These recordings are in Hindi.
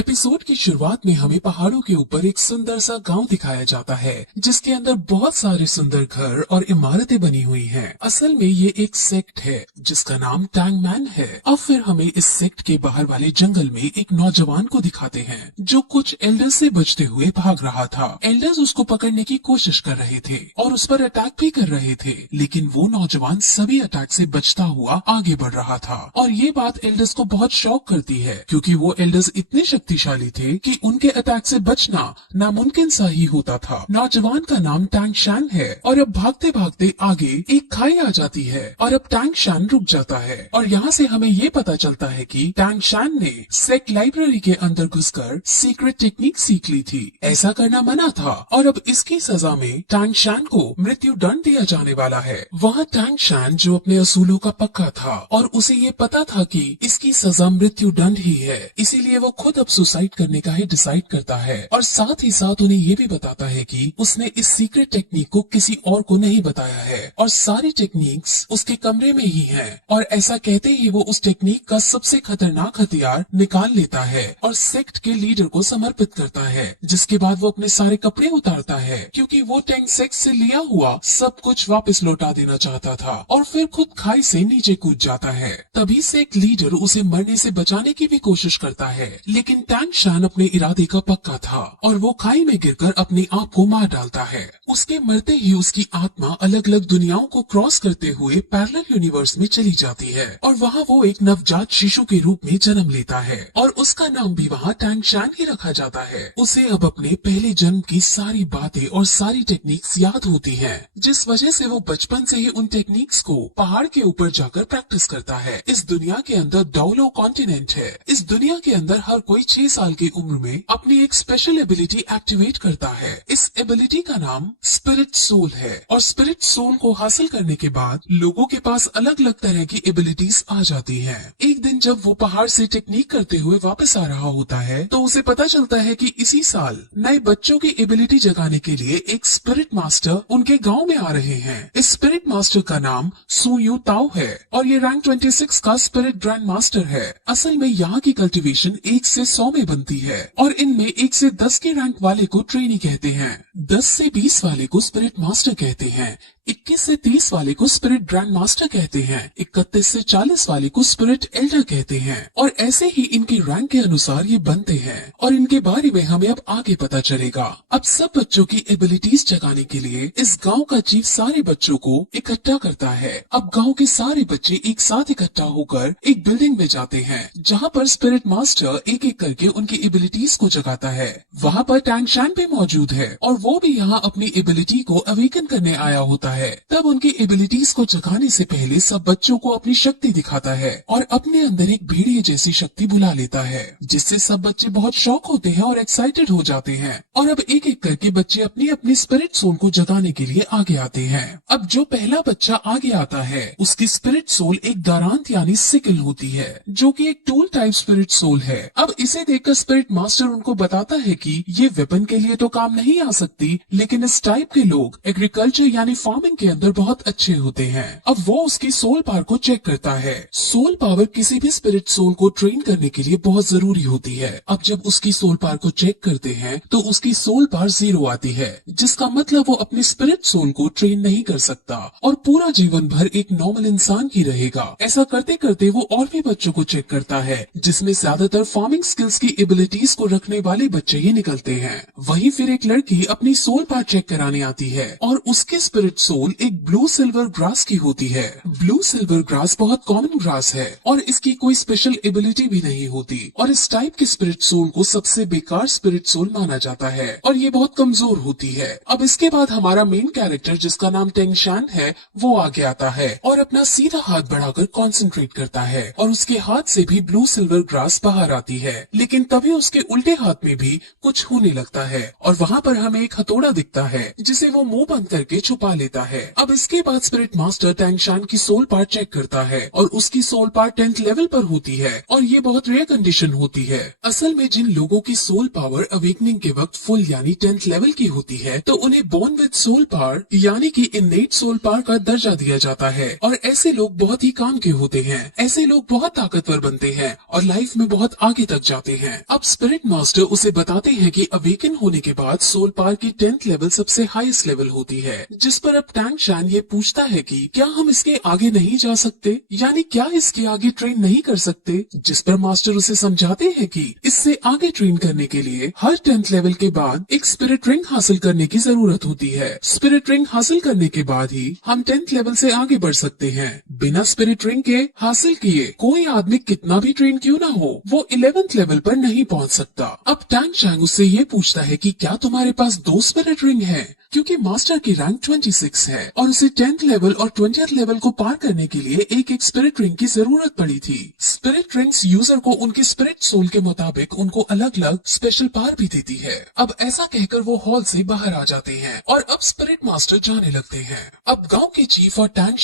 एपिसोड की शुरुआत में हमें पहाड़ों के ऊपर एक सुंदर सा गांव दिखाया जाता है जिसके अंदर बहुत सारे सुंदर घर और इमारतें बनी हुई हैं। असल में ये एक सेक्ट है जिसका नाम टैंगमैन है। अब फिर हमें इस सेक्ट के बाहर वाले जंगल में एक नौजवान को दिखाते हैं जो कुछ एल्डर्स से बचते हुए भाग रहा था। एल्डर्स उसको पकड़ने की कोशिश कर रहे थे और उस पर अटैक भी कर रहे थे, लेकिन वो नौजवान सभी अटैक से बचता हुआ आगे बढ़ रहा था। और ये बात एल्डर्स को बहुत शॉक करती है क्योंकि वो एल्डर्स इतने शक्तिशाली थे कि उनके अटैक से बचना नामुमकिन सा ही होता था। नौजवान का नाम टैंग शान है और अब भागते भागते आगे एक खाई आ जाती है और अब टैंग शान रुक जाता है और यहाँ से हमें ये पता चलता है कि टैंग शान ने सेक्ट लाइब्रेरी के अंदर घुसकर सीक्रेट टेक्निक सीख ली थी। ऐसा करना मना था और अब इसकी सजा में टैंग शान को मृत्यु दंड दिया जाने वाला है। वहाँ टैंग शान जो अपने असूलों का पक्का था और उसे ये पता था कि इसकी सजा मृत्यु दंड ही है, इसीलिए वो खुद अब सुसाइड करने का ही डिसाइड करता है और साथ ही साथ उन्हें ये भी बताता है कि उसने इस सीक्रेट टेक्निक को किसी और को नहीं बताया है और सारी टेक्निक्स उसके कमरे में ही हैं। और ऐसा कहते ही वो उस टेक्निक का सबसे खतरनाक हथियार निकाल लेता है और सेक्ट के लीडर को समर्पित करता है, जिसके बाद वो अपने सारे कपड़े उतारता है क्योंकि वो टैंग सेक्ट से लिया हुआ सब कुछ वापस लौटा देना चाहता था और फिर खुद खाई से नीचे कूद जाता है। तभी सेक्ट लीडर उसे मरने से बचाने की भी कोशिश करता है, लेकिन टैंग शान अपने इरादे का पक्का था और वो खाई में गिरकर अपने आप को मार डालता है। उसके मरते ही उसकी आत्मा अलग अलग दुनियाओं को क्रॉस करते हुए पैरेलल यूनिवर्स में चली जाती है और वहाँ वो एक नवजात शिशु के रूप में जन्म लेता है और उसका नाम भी वहाँ टैंग शान ही रखा जाता है। उसे अब अपने पहले जन्म की सारी बातें और सारी टेक्निक्स याद होती हैं, जिस वजह से वो बचपन से ही उन टेक्निक्स को पहाड़ के ऊपर जाकर प्रैक्टिस करता है। इस दुनिया के अंदर डोलो कॉन्टिनेंट है। इस दुनिया के अंदर हर कोई 6 साल की उम्र में अपनी एक स्पेशल एबिलिटी एक्टिवेट करता है। इस एबिलिटी का नाम स्पिरिट सोल है और स्पिरिट सोल को हासिल करने के बाद लोगों के पास अलग अलग तरह की एबिलिटीज आ जाती हैं। एक दिन जब वो पहाड़ से टेक्निक करते हुए वापस आ रहा होता है तो उसे पता चलता है कि इसी साल नए बच्चों की एबिलिटी जगाने के लिए एक स्पिरिट मास्टर उनके गांव में आ रहे हैं। इस स्पिरिट मास्टर का नाम सू यू ताओ है और ये रैंक 26 का स्पिरिट ग्रैंड मास्टर है। असल में यहाँ की कल्टीवेशन 1 से 100 में बनती है और इनमें 1 से 10 के रैंक वाले को ट्रेनी कहते हैं, 10 से 20 वाले को स्पिरिट मास्टर कहते हैं, 21 से 30 वाले को स्पिरिट ग्रैंड मास्टर कहते हैं, 31 से 40 वाले को स्पिरिट एल्डर कहते हैं और ऐसे ही इनके रैंक के अनुसार ये बनते हैं और इनके बारे में हमें अब आगे पता चलेगा। अब सब बच्चों की एबिलिटीज जगाने के लिए इस गांव का चीफ सारे बच्चों को इकट्ठा करता है। अब गांव के सारे बच्चे एक साथ इकट्ठा होकर एक बिल्डिंग में जाते हैं जहाँ पर स्पिरिट मास्टर एक एक करके उनकी एबिलिटीज को जगाता है। वहाँ पर टैंग शान भी मौजूद है और वो भी यहाँ अपनी एबिलिटी को अवेकन करने आया होता है। तब उनकी एबिलिटीज को जगाने से पहले सब बच्चों को अपनी शक्ति दिखाता है और अपने अंदर एक भेड़िए जैसी शक्ति बुला लेता है, जिससे सब बच्चे बहुत शौक होते हैं और एक्साइटेड हो जाते हैं और अब एक एक करके बच्चे अपनी अपनी स्पिरिट सोल को जगाने के लिए आगे आते हैं। अब जो पहला बच्चा आगे आता है उसकी स्पिरिट सोल एक दारांत यानी सिकल होती है जो कि एक टूल टाइप स्पिरिट सोल है। अब इसे देखकर स्पिरिट मास्टर उनको बताता है कि ये वेपन के लिए तो काम नहीं आ सकती, लेकिन इस टाइप के लोग एग्रीकल्चर यानी फार्मिंग के अंदर बहुत अच्छे होते हैं। अब वो उसकी सोल पावर को चेक करता है। सोल पावर किसी भी स्पिरिट सोल को ट्रेन करने के लिए बहुत जरूरी होती है। अब जब उसकी सोल पावर को चेक करते हैं तो उसकी सोल पावर 0 आती है, जिसका मतलब वो अपनी स्पिरिट सोल को ट्रेन नहीं कर सकता और पूरा जीवन भर एक नॉर्मल इंसान ही रहेगा। ऐसा करते करते वो और भी बच्चों को चेक करता है जिसमें ज्यादातर फार्मिंग स्किल्स की एबिलिटीज को रखने वाले बच्चे ही निकलते हैं। वहीं फिर एक लड़की अपनी सोल पावर चेक कराने आती है और उसकी स्पिरिट सोल एक ब्लू सिल्वर ग्रास की होती है। ब्लू सिल्वर ग्रास बहुत कॉमन ग्रास है और इसकी कोई स्पेशल एबिलिटी भी नहीं होती और इस टाइप की स्पिरिट सोल को सबसे बेकार स्पिरिट सोल माना जाता है और ये बहुत कमजोर होती है। अब इसके बाद हमारा मेन कैरेक्टर जिसका नाम टैंग शान है वो आगे आता है और अपना सीधा हाथ बढ़ाकर कॉन्सेंट्रेट करता है और उसके हाथ से भी ब्लू सिल्वर ग्रास बाहर आती है, लेकिन तभी उसके उल्टे हाथ में भी कुछ होने लगता है और वहाँ पर हमें एक हथौड़ा दिखता है जिसे वो मुंह बंद करके छुपा लेता है। अब इसके बाद स्पिरिट मास्टर टैंग शान की सोल पावर चेक करता है और उसकी सोल पावर 10th लेवल पर होती है और ये बहुत रेयर कंडीशन होती है। असल में जिन लोगों की सोल पावर अवेकनिंग के वक्त फुल यानी 10th लेवल की होती है तो उन्हें बोर्न विद सोल पावर यानी कि इनेट सोल पावर का दर्जा दिया जाता है और ऐसे लोग बहुत ही काम के होते हैं। ऐसे लोग बहुत ताकतवर बनते हैं और लाइफ में बहुत आगे तक जाते जाते हैं। अब स्पिरिट मास्टर उसे बताते हैं कि अवेकन होने के बाद सोल पार की 10th लेवल सबसे हाईएस्ट लेवल होती है, जिस पर अब टैंग शैन ये पूछता है कि क्या हम इसके आगे नहीं जा सकते, यानी क्या इसके आगे ट्रेन नहीं कर सकते, जिस पर मास्टर उसे समझाते हैं कि इससे आगे ट्रेन करने के लिए हर 10th लेवल के बाद एक स्पिरिट रिंग हासिल करने की जरूरत होती है। स्पिरिट रिंग हासिल करने के बाद ही हम 10th लेवल से आगे बढ़ सकते हैं। बिना स्पिरिट रिंग के हासिल किए कोई आदमी कितना भी ट्रेन क्यों ना हो, वो 11th लेवल पर नहीं पहुंच सकता। अब टैंग शैंग उससे ये पूछता है कि क्या तुम्हारे पास 2 स्पिरिट रिंग है, क्योंकि मास्टर की रैंक 26 है और उसे 10th लेवल और 20th लेवल को पार करने के लिए एक एक स्पिरिट रिंग की जरूरत पड़ी थी। स्पिरिट रिंग्स यूजर को उनके स्पिरिट सोल के मुताबिक उनको अलग अलग स्पेशल पावर भी देती है। अब ऐसा कहकर वो हॉल से बाहर आ जाते हैं और अब स्पिरिट मास्टर जाने लगते हैं। अब गांव के चीफ और टैंग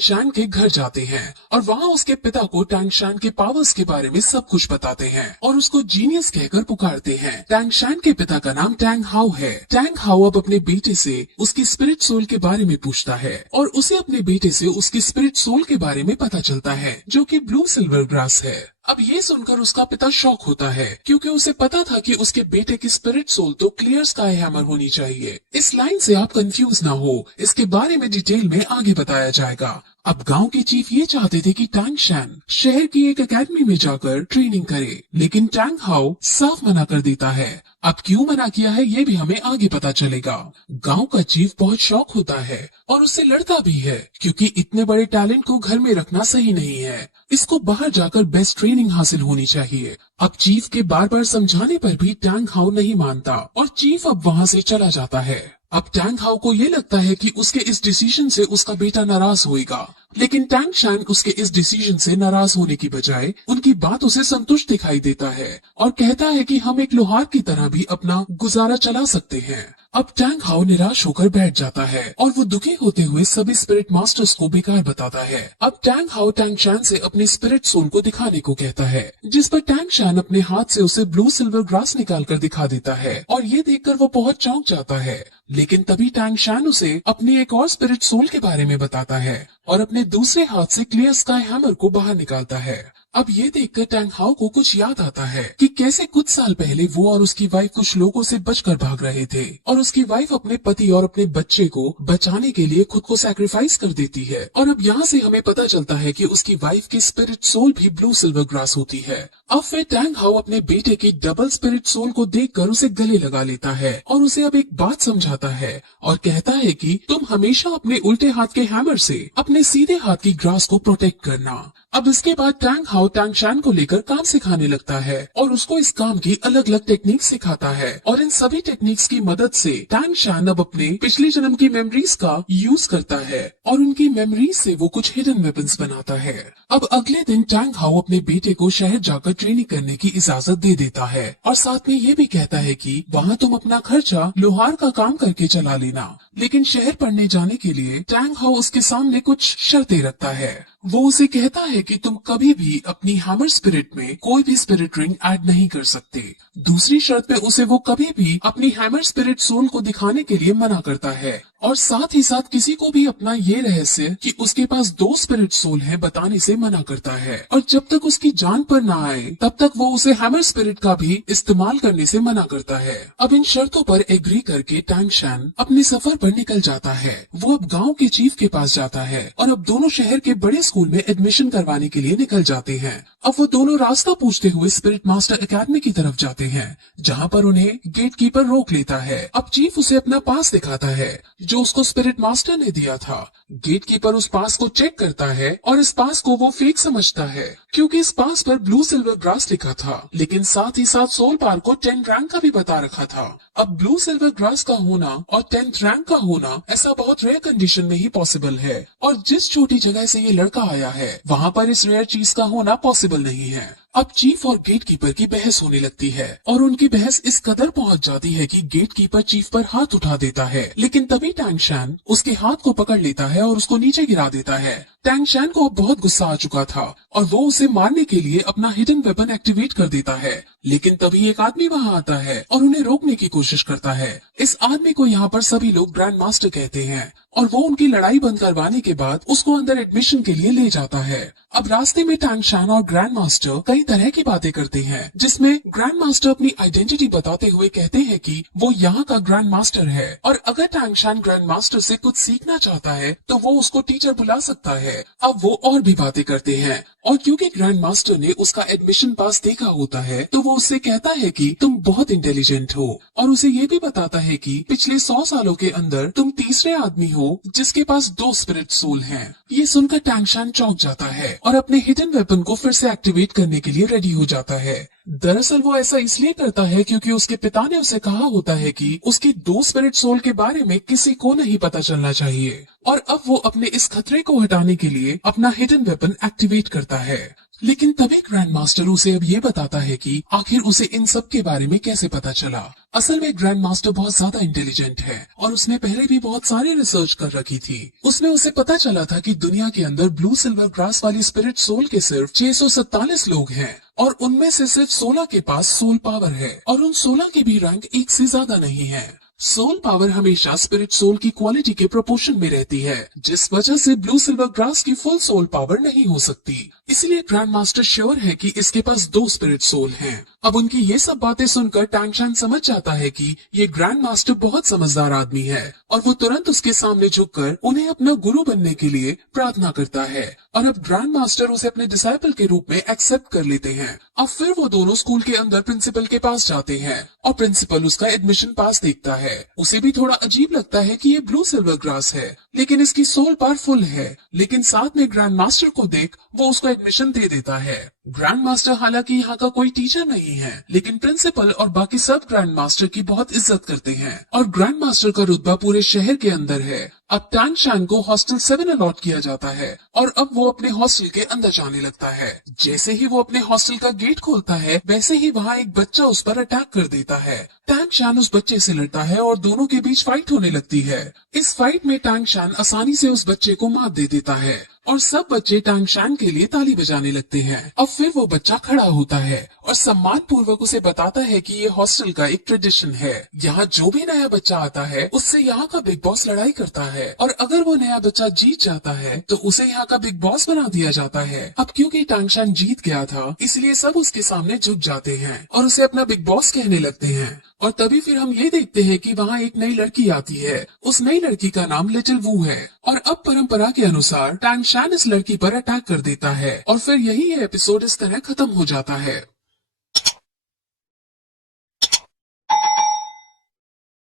शैन के घर जाते हैं और वहाँ उसके पिता को टैंग शैन के पावर्स के बारे में सब कुछ बताते हैं और उसको जीनियस कहकर पुकारते हैं। टैंग शैन के पिता का नाम टैंग हाउ है। टैंग हाउ अब अपने बेटे से उसकी स्पिरिट सोल के बारे में पूछता है और उसे अपने बेटे से उसकी स्पिरिट सोल के बारे में पता चलता है, जो कि ब्लू सिल्वर ग्रास है। अब ये सुनकर उसका पिता शॉक होता है, क्योंकि उसे पता था कि उसके बेटे की स्पिरिट सोल तो क्लियर स्काई हैमर होनी चाहिए। इस लाइन से आप कंफ्यूज ना हो, इसके बारे में डिटेल में आगे बताया जाएगा। अब गांव के चीफ ये चाहते थे कि टैंग शैन शहर की एक एकेडमी में जाकर ट्रेनिंग करे, लेकिन टैंग हाउ साफ मना कर देता है। अब क्यों मना किया है ये भी हमें आगे पता चलेगा। गांव का चीफ बहुत शौक होता है और उससे लड़ता भी है, क्योंकि इतने बड़े टैलेंट को घर में रखना सही नहीं है। इसको बाहर जाकर बेस्ट ट्रेनिंग हासिल होनी चाहिए। अब चीफ के बार बार समझाने पर भी टैंग हाउ नहीं मानता और चीफ अब वहाँ से चला जाता है। अब टैंग हाउ को ये लगता है कि उसके इस डिसीजन से उसका बेटा नाराज होएगा, लेकिन टैंग शैन उसके इस डिसीजन से नाराज होने की बजाय उनकी बातों से संतुष्ट दिखाई देता है और कहता है कि हम एक लोहार की तरह भी अपना गुजारा चला सकते हैं। अब टैंग हाउ निराश होकर बैठ जाता है और वो दुखी होते हुए सभी स्पिरिट मास्टर्स को बेकार बताता है। अब टैंग हाउ टैंग शैन से अपने स्पिरिट सोल को दिखाने को कहता है, जिस पर टैंग शैन अपने हाथ से उसे ब्लू सिल्वर ग्रास निकाल कर दिखा देता है और ये देखकर वो बहुत चौंक जाता है। लेकिन तभी टैंग शैन उसे अपनी एक और स्पिरिट सोल के बारे में बताता है और अपने दूसरे हाथ से क्लियर स्काई हैमर को बाहर निकालता है। अब ये देखकर टैंग हाउ को कुछ याद आता है कि कैसे कुछ साल पहले वो और उसकी वाइफ कुछ लोगों से बचकर भाग रहे थे और उसकी वाइफ अपने पति और अपने बच्चे को बचाने के लिए खुद को सैक्रिफाइस कर देती है। और अब यहाँ से हमें पता चलता है कि उसकी वाइफ की स्पिरिट सोल भी ब्लू सिल्वर ग्रास होती है। अब फिर टैंग हाउ अपने बेटे की डबल स्पिरिट सोल को देखकर उसे गले लगा लेता है और उसे अब एक बात समझाता है और कहता है कि तुम हमेशा अपने उल्टे हाथ के हैमर से अपने सीधे हाथ की ग्रास को प्रोटेक्ट करना। अब इसके बाद टैंग हाउ टैंग शैन को लेकर काम सिखाने लगता है और उसको इस काम की अलग अलग टेक्निक सिखाता है और इन सभी टेक्निक्स की मदद से टैंग शैन अब अपने पिछले जन्म की मेमोरीज का यूज करता है और उनकी मेमोरीज से वो कुछ हिडन वेपन्स बनाता है। अब अगले दिन टैंग हाउ अपने बेटे को शहर जाकर ट्रेनिंग करने की इजाजत दे देता है और साथ में ये भी कहता है कि वहाँ तुम अपना खर्चा लोहार का काम करके चला लेना। लेकिन शहर पढ़ने जाने के लिए टैंग हाउ उसके सामने कुछ शर्तें रखता है। वो उसे कहता है कि तुम कभी भी अपनी हैमर स्पिरिट में कोई भी स्पिरिट रिंग ऐड नहीं कर सकते। दूसरी शर्त पे उसे वो कभी भी अपनी हैमर स्पिरिट सोल को दिखाने के लिए मना करता है और साथ ही साथ किसी को भी अपना ये रहस्य कि उसके पास 2 स्पिरिट सोल है बताने से मना करता है और जब तक उसकी जान पर ना आए तब तक वो उसे हैमर स्पिरिट का भी इस्तेमाल करने से मना करता है। अब इन शर्तों पर एग्री करके टैंग शैन अपने सफर पर निकल जाता है। वो अब गांव के चीफ के पास जाता है और अब दोनों शहर के बड़े स्कूल में एडमिशन करवाने के लिए निकल जाते हैं। अब वो दोनों रास्ता पूछते हुए स्पिरिट मास्टर एकेडमी की तरफ जाते हैं, जहाँ पर उन्हें गेट कीपर रोक लेता है। अब चीफ उसे अपना पास दिखाता है जो उसको स्पिरिट मास्टर ने दिया था। गेट कीपर उस पास को चेक करता है और इस पास को वो फेक समझता है, क्योंकि इस पास पर ब्लू सिल्वर ग्रास लिखा था, लेकिन साथ ही साथ सोल पार को 10 रैंक का भी बता रखा था। अब ब्लू सिल्वर ग्रास का होना और 10th रैंक का होना ऐसा बहुत रेयर कंडीशन में ही पॉसिबल है और जिस छोटी जगह से ये लड़का आया है वहाँ पर इस रेयर चीज का होना पॉसिबल नहीं है। अब चीफ और गेट कीपर की बहस होने लगती है और उनकी बहस इस कदर पहुंच जाती है कि गेट कीपर चीफ पर हाथ उठा देता है, लेकिन तभी टैंग शैन उसके हाथ को पकड़ लेता है और उसको नीचे गिरा देता है। टैंग शैन को अब बहुत गुस्सा आ चुका था और वो उसे मारने के लिए अपना हिडन वेपन एक्टिवेट कर देता है, लेकिन तभी एक आदमी वहाँ आता है और उन्हें रोकने की कोशिश करता है। इस आदमी को यहाँ पर सभी लोग ग्रैंड मास्टर कहते हैं और वो उनकी लड़ाई बंद करवाने के बाद उसको अंदर एडमिशन के लिए ले जाता है। अब रास्ते में टैंग शान और ग्रैंड मास्टर कई तरह की बातें करते हैं, जिसमें ग्रैंड मास्टर अपनी आइडेंटिटी बताते हुए कहते हैं कि वो यहाँ का ग्रैंड मास्टर है और अगर टैंग शान ग्रैंड मास्टर से कुछ सीखना चाहता है तो वो उसको टीचर बुला सकता है। अब वो और भी बातें करते हैं और क्योंकि ग्रैंड मास्टर ने उसका एडमिशन पास देखा होता है तो वो उससे कहता है कि तुम बहुत इंटेलिजेंट हो और उसे ये भी बताता है कि पिछले 100 सालों के अंदर तुम तीसरे आदमी हो जिसके पास 2 स्पिरिट सोल हैं। ये सुनकर टैंग शान चौंक जाता है और अपने हिडन वेपन को फिर से एक्टिवेट करने के लिए रेडी हो जाता है। दरअसल वो ऐसा इसलिए करता है क्योंकि उसके पिता ने उसे कहा होता है कि उसके 2 स्पिरिट सोल के बारे में किसी को नहीं पता चलना चाहिए और अब वो अपने इस खतरे को हटाने के लिए अपना हिडन वेपन एक्टिवेट करता है। लेकिन तभी ग्रैंड मास्टर उसे अब ये बताता है कि आखिर उसे इन सब के बारे में कैसे पता चला। असल में ग्रैंड मास्टर बहुत ज्यादा इंटेलिजेंट है और उसने पहले भी बहुत सारी रिसर्च कर रखी थी। उसमें उसे पता चला था कि दुनिया के अंदर ब्लू सिल्वर ग्रास वाली स्पिरिट सोल के सिर्फ 647 लोग हैं और उनमें से सिर्फ 16 के पास सोल पावर है और उन 16 की भी रैंक 1 से ज्यादा नहीं है। सोल पावर हमेशा स्पिरिट सोल की क्वालिटी के प्रोपोर्शन में रहती है, जिस वजह से ब्लू सिल्वर ग्रास की फुल सोल पावर नहीं हो सकती। इसलिए ग्रैंड मास्टर श्योर है कि इसके पास 2 स्पिरिट सोल हैं। अब उनकी ये सब बातें सुनकर टैंग शान समझ जाता है कि ये ग्रैंड मास्टर बहुत समझदार आदमी है और वो तुरंत उसके सामने झुककर उन्हें अपना गुरु बनने के लिए प्रार्थना करता है और अब ग्रैंड मास्टर उसे अपने डिसाइपल के रूप में एक्सेप्ट कर लेते हैं। अब फिर वो दोनों स्कूल के अंदर प्रिंसिपल के पास जाते हैं और प्रिंसिपल उसका एडमिशन पास देखता है। उसे भी थोड़ा अजीब लगता है कि ये ब्लू सिल्वर ग्रास है लेकिन इसकी सोल पावर फुल है, लेकिन साथ में ग्रैंड मास्टर को देख वो उसको एडमिशन दे देता है। ग्रैंड मास्टर हालांकि यहाँ का कोई टीचर नहीं है लेकिन प्रिंसिपल और बाकी सब ग्रैंड मास्टर की बहुत इज्जत करते हैं और ग्रैंड मास्टर का रुतबा पूरे शहर के अंदर है। अब टैंग शान को हॉस्टल 7 अलॉट किया जाता है और अब वो अपने हॉस्टल के अंदर जाने लगता है। जैसे ही वो अपने हॉस्टल का गेट खोलता है वैसे ही वहाँ एक बच्चा उस पर अटैक कर देता है। टैंग शान उस बच्चे से लड़ता है और दोनों के बीच फाइट होने लगती है। इस फाइट में टैंग शान आसानी से उस बच्चे को मार दे देता है और सब बच्चे टैंग शान के लिए ताली बजाने लगते हैं। अब फिर वो बच्चा खड़ा होता है और सम्मान पूर्वक उसे बताता है कि ये हॉस्टल का एक ट्रेडिशन है। यहाँ जो भी नया बच्चा आता है उससे यहाँ का बिग बॉस लड़ाई करता है और अगर वो नया बच्चा जीत जाता है तो उसे यहाँ का बिग बॉस बना दिया जाता है। अब क्योंकि टैंग शान जीत गया था इसलिए सब उसके सामने झुक जाते हैं और उसे अपना बिग बॉस कहने लगते हैं। और तभी फिर हम ये देखते हैं कि वहाँ एक नई लड़की आती है। उस नई लड़की का नाम लिटिल वू है और अब परंपरा के अनुसार टैंग शान इस लड़की पर अटैक कर देता है और फिर यही ये एपिसोड इस तरह खत्म हो जाता है।